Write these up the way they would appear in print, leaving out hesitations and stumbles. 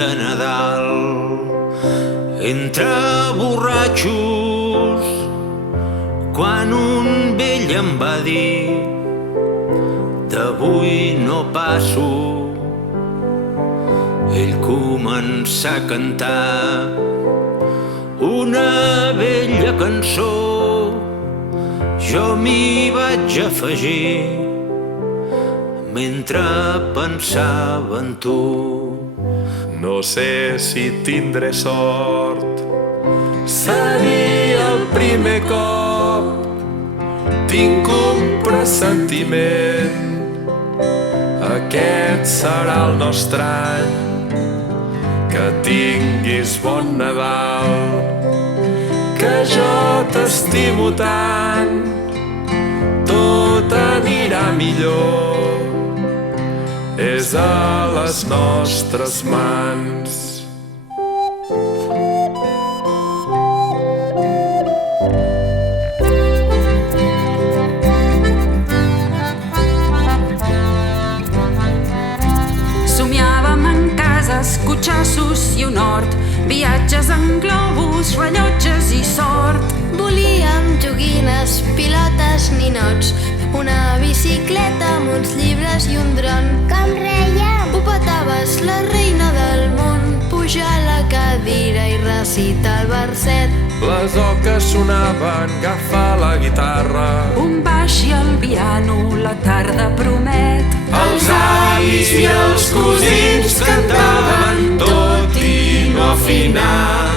de Nadal. Entre borratxos, quan un vell em va dir d'avui no passo, ell començà a cantar una vella cançó. Jo m'hi vaig afegir mentre pensava en tu. No sé si tindré sort, seria el primer cop. Tinc un pressentiment, aquest serà el nostre any. Que tinguis bon Nadal, que jo t'estimo tant. Tot anirà millor, és a les nostres mans. Somiàvem en cases, cotxassos i un hort, viatges en globus, rellotges i sort. Volíem joguines, pilotes, ninots, una bicicleta amb uns llibres i un dron. Com reiem! Ho petaves, la reina del món, pujar a la cadira i recitar el verset. Les oques sonaven, agafar la guitarra, Un baix i el piano, la tarda promet. Els avis i els cosins cantaven tot i no afinar.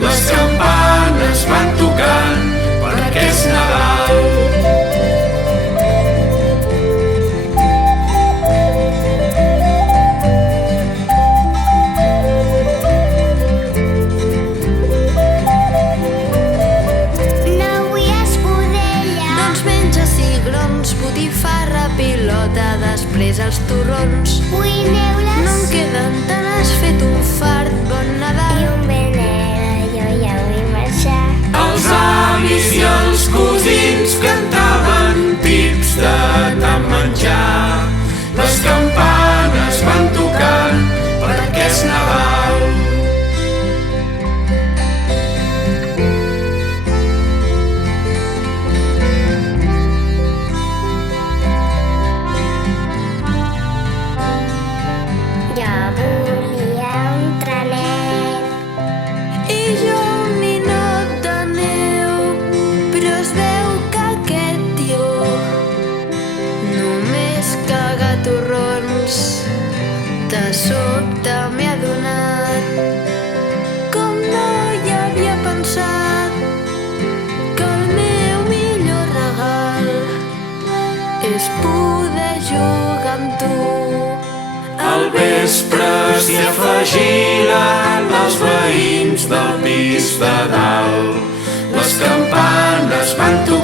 Les campanes van tocant perquè és Nadal. No vull escudella. Doncs menja cigrons, botifarra, pilota, després els torrons. Vull neules. No en queden, te n'has fet un fart. Bon I Nadal. un vell negre, jo ja vull marxar. Els avis i els cosins cantaven tips d'anar a menjar. Les campanes van tocant perquè és Nadal. Jo volia un trenet. I jo un ninot de neu, però es veu que aquest tio només caga torrons. De sobte m'he adonat, com no hi havia pensat, que el meu millor regal és poder jugar amb tu. Al vespre s'hi afegiran els veïns del pis de dalt. Les campanes van tocar